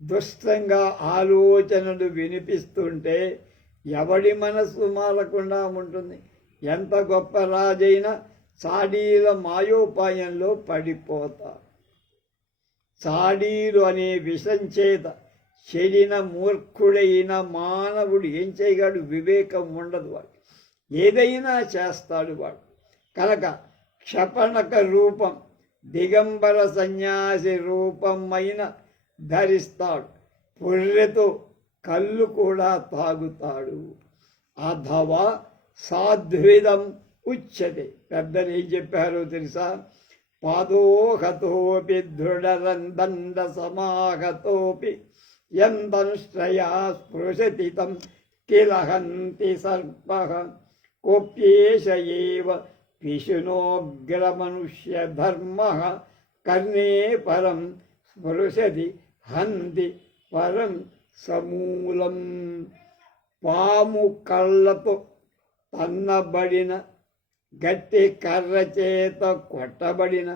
దుష్టంగా ఆలోచనలు వినిపిస్తుంటే ఎవడి మనస్సు మారకుండా ఉంటుంది? ఎంత గొప్ప రాజైనా చాడీల మాయోపాయంలో పడిపోతారు. చాడీలు అనే విషం చేత చెడిన మూర్ఖుడైన మానవుడు ఏం చేయగాడు? వివేకం ఉండదు వాడు, ఏదైనా చేస్తాడు వాడు. కనుక క్షపణక రూపం దిగంబర సన్యాసి రూపమైన ధరిస్తాడు. పుర్రెతో కళ్ళు కూడా తాగుతాడు. అథవా సాధ్విదం ఉచ్యతే. పెద్దలు ఏం చెప్పారో తెలుసా? పాదోహతోపి దృఢరందండ సమాహతోపి యందనుశ్రయా స్పృశతి తం కిలహంతి సర్పః కోప్యేష ఏవ పిశునోగ్రమనుష్య ధర్మః కర్ణే పరం స్పృశతి హంతి పరం సమూలం. పాము కళ్ళతో తన్నబడిన గట్టి కర్ర చేత కొట్టబడిన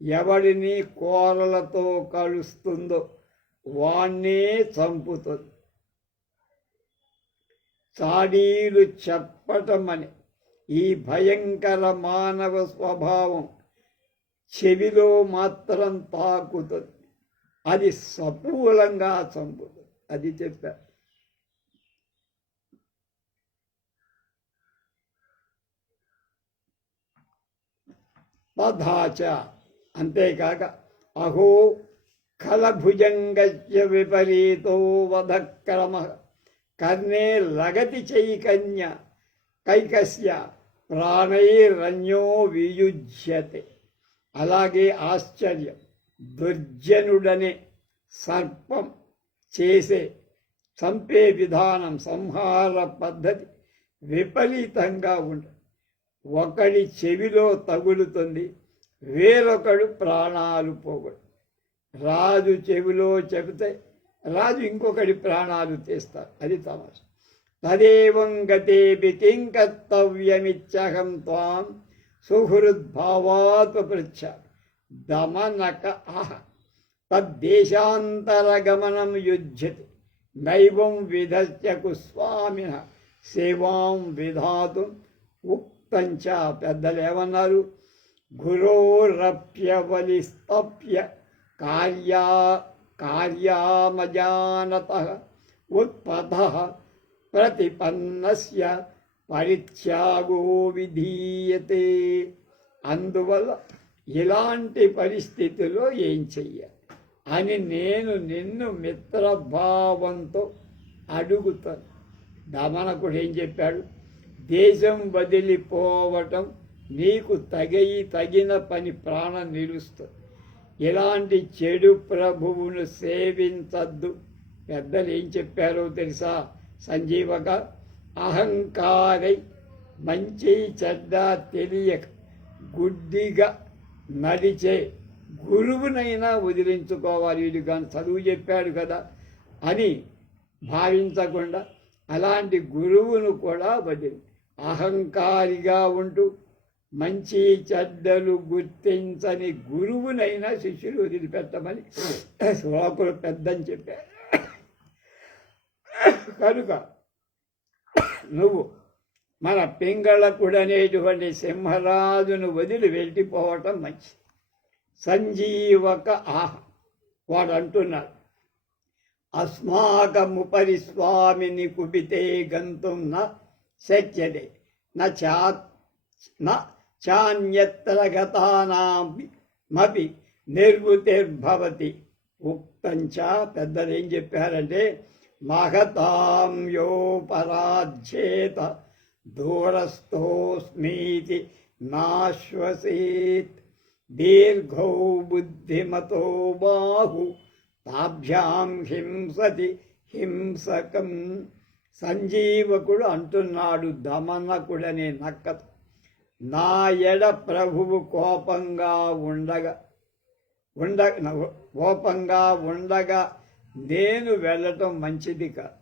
ఎవడిని కోరలతో కలుస్తుందో వాణ్ణే చంపుతుంది. చాడీలు చెప్పటమని ఈ భయంకర మానవ స్వభావం చెవిలో మాత్రం తాకుతుంది, అది సమూలంగా చంపుతుంది. అది చెప్పారు. తథాచ అంతేకాక అహో ఖలభుజంగస్య విపరీతో వధక్రమ కర్ణే లగతి చైకన్య కైకస్య ప్రాణైరన్యో వియుజ్యతే. అలాగే ఆశ్చర్యం, దుర్జనుడనే సర్పం చేసే చంపే విధానం, సంహార పద్ధతి విపరీతంగా ఉంటుంది. ఒకడి చెవిలో తగులుతుంది, వేరొకడు ప్రాణాలు పోగొడు. రాజు చెవిలో చెబితే రాజు ఇంకొకడి ప్రాణాలు తీస్తారు. అది తమాషా. తదేవం గతేపి కిం కర్తవ్యమిత్యహం త్వాం సుహృద్భావాత్ పృచ్ఛ దమనక ఆహ తద్దేశాంతరగమనం యుజ్యతి నైవం విధస్య కుస్వామిన సేవాం విధాతుం ఉక్తంచ. పెద్దలు ఏమన్నారు? గురోరప్యవలిస్తప్య కార్యామజానతః ఉత్పథః ప్రతిపన్నస్య పరిత్యాగో విధీయతే. అందువల్ల ఇలాంటి పరిస్థితిలో ఏం చెయ్యాలి అని నేను నిన్ను మిత్రభావంతో అడుగుతాను. దమనకుడు ఏం చెప్పాడు? దేశం వదిలిపోవటం నీకు తగిన పని, ప్రాణం నిలుస్తుంది. ఇలాంటి చెడు ప్రభువును సేవించద్దు. పెద్దలు ఏం చెప్పారో తెలుసా? సంజీవక, అహంకారై మంచి చెడ్డ తెలియక గుడ్డిగా నడిచే గురువునైనా వదిలించుకోవాలి. వీడు కానీ చదువు చెప్పాడు కదా అని భావించకుండా అలాంటి గురువును కూడా వదిలి, అహంకారిగా ఉంటూ మంచి చెడ్డలు గుర్తించని గురువునైనా శిష్యులు వదిలిపెట్టమని శ్లోకులు పెద్దని చెప్పారు. కనుక నువ్వు మన పింగళకుడనేటువంటి సింహరాజును వదిలి వెళ్ళిపోవటం మంచిది. సంజీవక ఆహ, వాడు అంటున్నాడు, అస్మాకముపరి స్వామిని కుపితే గంతుం న శక్యతే చాన్యత్ర గతానామపి నిర్వృతిర్భవతి. ఉక్తంచ, పెద్దలు ఏం చెప్పారంటే, మహతాం యోపరాధ్యేత దూరస్థోస్మీతి నాశ్వసేత్. దీర్ఘౌ బుద్ధిమతో బాహు తాభ్యాం హింసతి హింసకం. సంజీవకుడు అంటున్నాడు దమనకుడనే నక్కతో, నా ఎడ ప్రభువు కోపంగా ఉండగా నేను వెళ్ళటం మంచిది కాదు.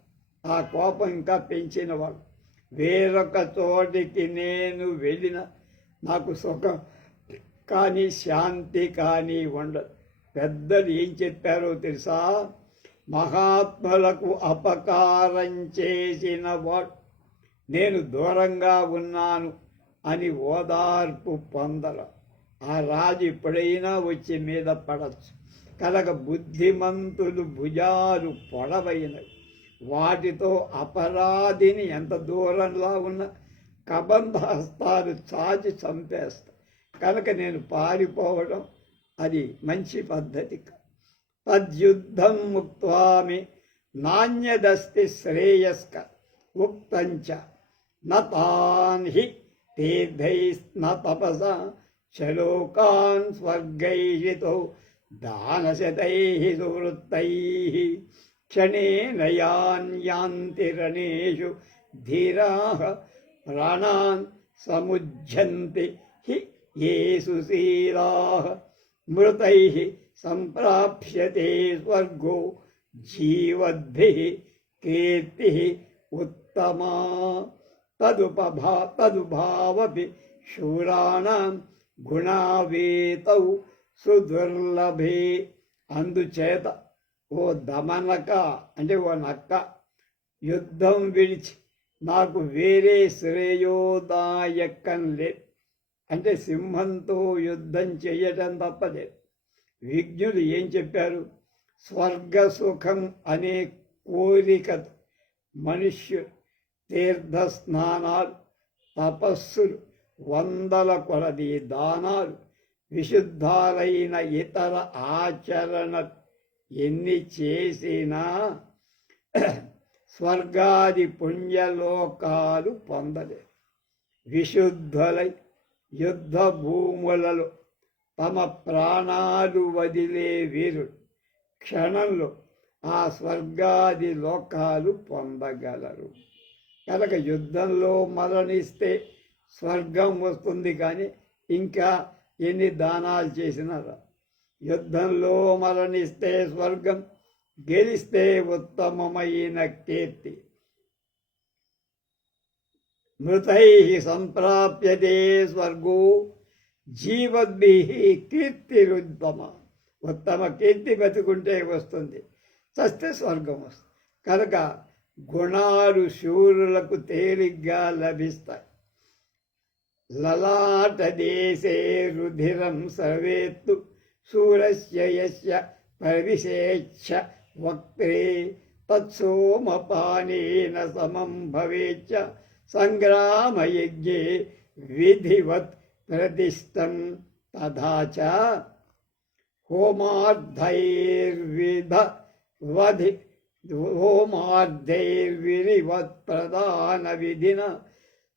ఆ కోపం ఇంకా పెంచినవాడు. వేరొక చోటికి నేను వెళ్ళిన నాకు సుఖం కానీ శాంతి కానీ ఉండదు. పెద్దలు ఏం చెప్పారో తెలుసా? మహాత్ములకు అపకారం చేసిన వాడు నేను దూరంగా ఉన్నాను అని ఓదార్పు పొందల. ఆ రాజు ఎప్పుడైనా వచ్చి మీద పడచ్చు. కనుక బుద్ధిమంతులు భుజాలు పొడవైనవి. వాటితో అపరాధిని ఎంత దూరంలో ఉన్న కబంధ హస్తాలు చాచి చంపేస్తా. కనుక నేను పారిపోవడం అది మంచి పద్ధతి. తద్యుద్ధం ముక్త్వామి నాణ్యదస్తి శ్రేయస్క ఉక్తంచ నతాన్హి తీర్థైస్న తపస చలోకాన్ స్వర్గైహితో దానశతైః సువృత్తైః క్షణేన యాంతి రణేషు ధీరాః ప్రాణాన్ సముజ్జంతి హి యేసు శీలాః మృతైః సంప్రాప్స్యతే స్వర్గో జీవద్భిః కీర్తిః ఉత్తమా. తదుభావపి శూరాణాం గుణావేతౌ సుదుర్లభే. అందుచేత ఓ దమనక, అంటే ఓ నక్క, యుద్ధం విడిచి నాకు వేరే శ్రేయోదాయకం లేదు. అంటే సింహంతో యుద్ధం చేయటం తప్పలేదు. విజ్ఞులు ఏం చెప్పారు? స్వర్గ సుఖం అనే కోరికతో మనుష్యులు తీర్థస్నానాలు, తపస్సులు, వందల కొలది దానాలు, విశుద్ధాలైన ఇతర ఆచరణ ఎన్ని చేసినా స్వర్గాది పుణ్యలోకాలు పొందలేదు. విశుద్ధులై యుద్ధ భూములలో తమ ప్రాణాలు వదిలే వీరుడు క్షణంలో ఆ స్వర్గాది లోకాలు పొందగలరు. కనుక యుద్ధంలో మరణిస్తే స్వర్గం వస్తుంది, కానీ ఇంకా ఎన్ని దానాలు చేసినా యుద్ధంలో మరణిస్తే స్వర్గం, గెలిస్తే ఉత్తమమైన కీర్తి. మృతైః సంప్రాప్యతే స్వర్గో జీవద్భిః కీర్తిరుత్తమ. ఉత్తమ కీర్తి బతుకుంటే వస్తుంది, చస్తే స్వర్గం వస్తుంది. కనుక గుణాలు శూరులకు తేలిగ్గా లభిస్తాయి. లలాట దేశే రుధిరం సర్వేత్తు శూరస్య యస్య ప్రవిశేచ్ఛ వక్త్రే తత్సోమపానేన సమం భవేచ్చ సంగ్రామయజ్ఞే విధివత్ ప్రతిష్టం తథా చ హోమార్థైర్విధ होमार्धैर्विरिवत्प्रदानविधिना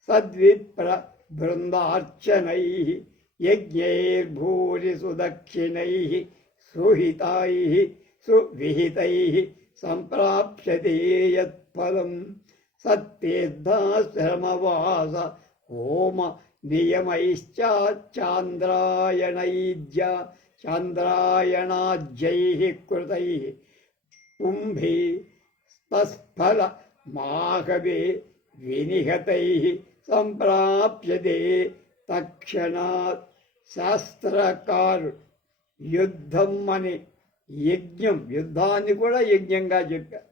सद्विप्रबृन्दार्चनैः यज्ञैर्भूरिषु दक्षिणैः सुहितैः सुविहितैः सम्प्राप्स्यते यत्फलं सत्तीर्थाश्रमवास होम नियमैश्च चान्द्रायणाज्यैः कृतैः कुम्भे तस्फल माघवे विनिहतैः सम्प्राप्यते तक्षणात् శాస్త్రకారుడు యుద్ధం అనే యజ్ఞం, యుద్ధాన్ని కూడా యజ్ఞంగా చెప్పారు.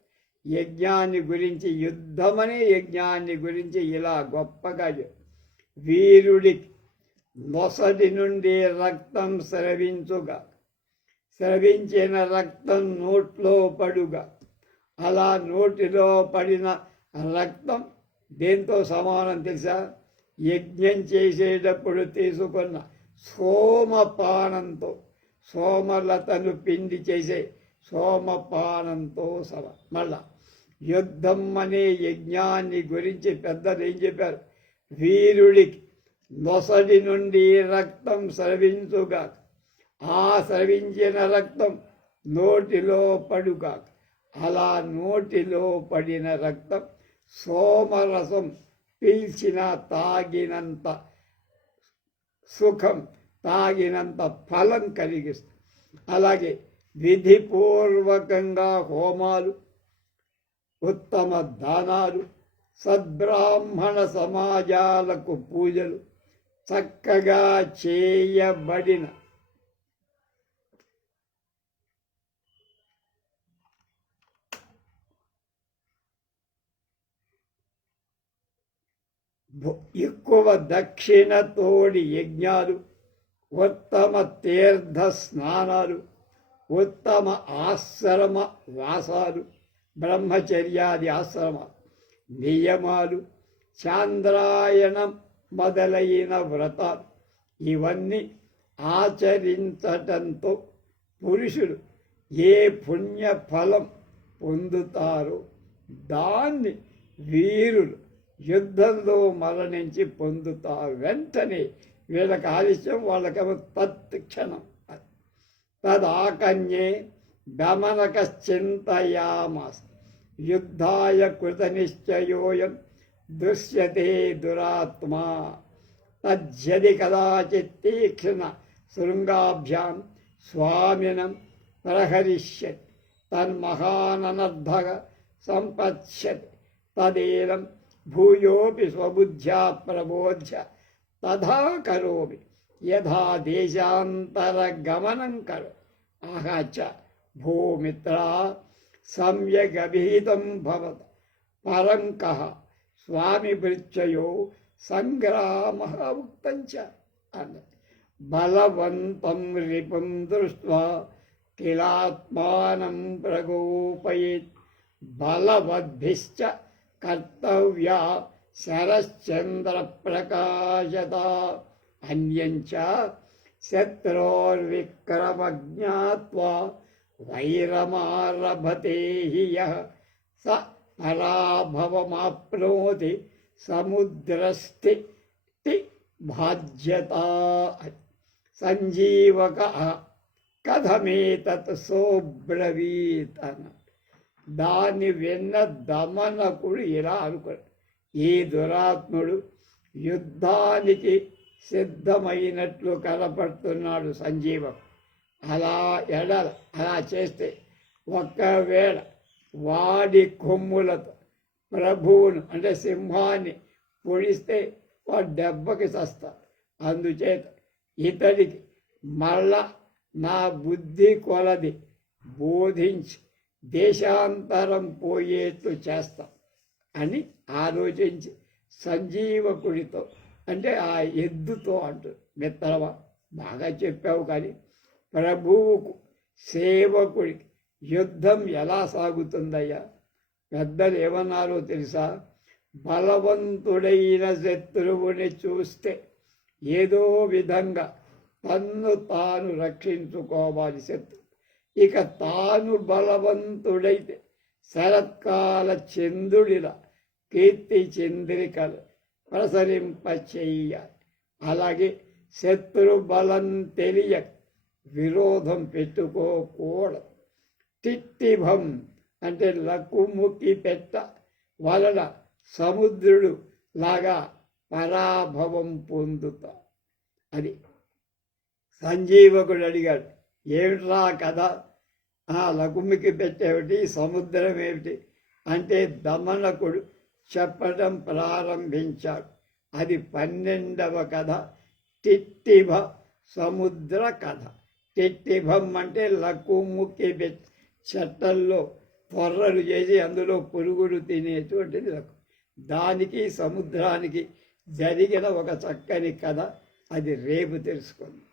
యజ్ఞాన్ని గురించి, యుద్ధమనే యజ్ఞాన్ని గురించి ఇలా గొప్పగా చెప్పారు. వీరుడికి నొసటి నుండి రక్తం స్రవించుగా, స్రవించిన రక్తం నోట్లో పడుగా, అలా నోటిలో పడిన రక్తం దేంతో సమానం తెలుసా? యజ్ఞం చేసేటప్పుడు తీసుకున్న సోమపానంతో, సోమలతను పిండి చేసే సోమపానంతో మళ్ళా యుద్ధం అనే యజ్ఞాన్ని గురించి పెద్దలు ఏం చెప్పారు? వీరుడికి నొసడి నుండి రక్తం స్రవించుగా, ఆ స్రవించిన రక్తం నోటిలో పడుగా, అలా నోటిలో పడిన రక్తం సోమరసం పీల్చిన తాగినంత సుఖం, తాగినంత ఫలం కలిగిస్తుంది. అలాగే విధిపూర్వకంగా హోమాలు, ఉత్తమ దానాలు, సద్బ్రాహ్మణ సమాజాలకు పూజలు చక్కగా చేయబడిన ఎక్కువ దక్షిణ తోడి యజ్ఞాలు, ఉత్తమ తీర్థ స్నానాలు, ఉత్తమ ఆశ్రమ వాసాలు, బ్రహ్మచర్యాది ఆశ్రమ నియమాలు, చాంద్రాయణం మొదలైన వ్రతాలు ఇవన్నీ ఆచరించటంతో పురుషుడు ఏ పుణ్య ఫలం పొందుతారో దాన్ని వీరులు యుద్ధంలో మరణించి పొందుతారు. వెంటనే వీళ్ళకి ఆలస్యం, వాళ్ళకేమో తత్క్షణం. తదాకన్యే గమనకశ్చింతయామాస యుద్ధాయ కృతనిశ్చయోయం దృశ్యతే దురాత్మా తజ్జది కదాచిత్ తీక్ష్ణ శృంగాభ్యాం స్వామినం ప్రహరిష్యతి తన్మహాననర్ధగ సంపత్స్యతి తదేనం భూయోపి స్వబుద్ధ్యా ప్రబోధ్య తథా కరోమి యథా దేశాంతరగమనం కరో. ఆహాచ భూమిత్రా సమ్యగభిహితం భవత పరం కః స్వామి భృత్యయో సంగ్రామః ఉక్తంచ అన్నది. బలవంతం రిపుం దృష్ట్వా కిలాత్మానం ప్రగోపయేత్ బలవద్భిశ్చ కర్తవ్యా శరశ్చంద్ర ప్రకాశత అన్యంచ శత్రోర్విక్రమజ్ఞాత్వా వైరమారభతే హి యః స పరాభవమాప్నోతి సముద్రస్థితి భాజ్యత. సంజీవక కథమేతత్ సోబ్రవీత్ అన్నాడు. దాన్ని విన్న దమనకుడు ఇలా అనుకున్నాడు, ఈ దురాత్ముడు యుద్ధానికి సిద్ధమైనట్లు కనపడుతున్నాడు సంజీవకు. అలా చేస్తే ఒకవేళ వాడి కొమ్ములతో ప్రభువును అంటే సింహాన్ని పొడిస్తే వాడు దెబ్బకి చస్తాడు. అందుచేత ఇతడికి మళ్ళా నా బుద్ధి కొలది బోధించి దేశాంతరం పోయేట్లు చేస్తాం అని ఆలోచించి సంజీవకుడితో అంటే ఆ ఎద్దుతో అంటూ, మిత్రమా బాగా చెప్పావు, కానీ ప్రభువుకు సేవకుడికి యుద్ధం ఎలా సాగుతుందయ్యా? పెద్దలు ఏమన్నారో తెలుసా? బలవంతుడైన శత్రువుని చూస్తే ఏదో విధంగా తన్ను తాను రక్షించుకోవాలి శత్రువు. ఇక తాను బలవంతుడైతే శరత్కాల చంద్రుడిలా కీర్తి చంద్రికలు ప్రసరింప చెయ్యాలి. అలాగే శత్రు బలం తెలియ విరోధం పెట్టుకోకూడదు. టిట్టిభం అంటే లకుముకి పెట్ట వలన సముద్రుడు లాగా పరాభవం పొందుతా. అది సంజీవకుడు అడిగాడు, ఏమిట్రా కథ, లకుమికి పెట్టేమిటి, సముద్రం ఏమిటి అంటే దమనకుడు చెప్పడం ప్రారంభించాడు. అది 12వ కథ, టిట్టిభ సముద్ర కథ. టిట్టిభం అంటే లకుముకి చెట్టల్లో పొర్రలు చేసి అందులో పురుగులు తినేటువంటిది లకు. దానికి సముద్రానికి జరిగిన ఒక చక్కని కథ, అది రేపు తెలుసుకుందాం.